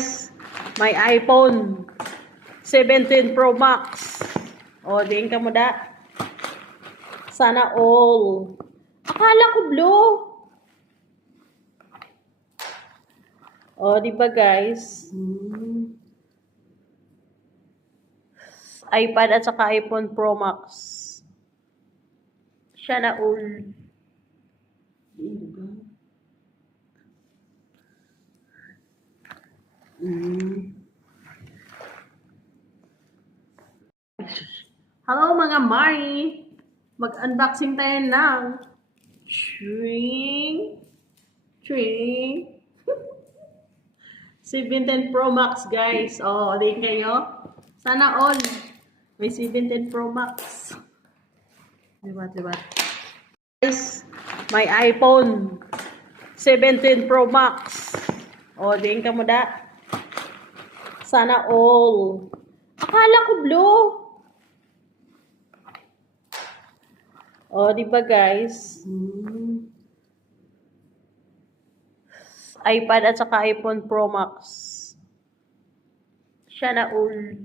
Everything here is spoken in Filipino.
Guys, may iPhone 17 Pro Max. O, diin ka mo da. Sana all. Akala ko blue. O, diba guys? iPad at saka iPhone Pro Max. Sana all. Hello mga Mari! Mag-unboxing tayo ng Tring 17 Pro Max guys. Oh, din kayo. Sana all. May 17 Pro Max. Diba? Guys, may iPhone 17 Pro Max. O, diin ka mo da. Sana all. Akala ko blue. O, diba guys? iPad at saka iPhone Pro Max. Sana all.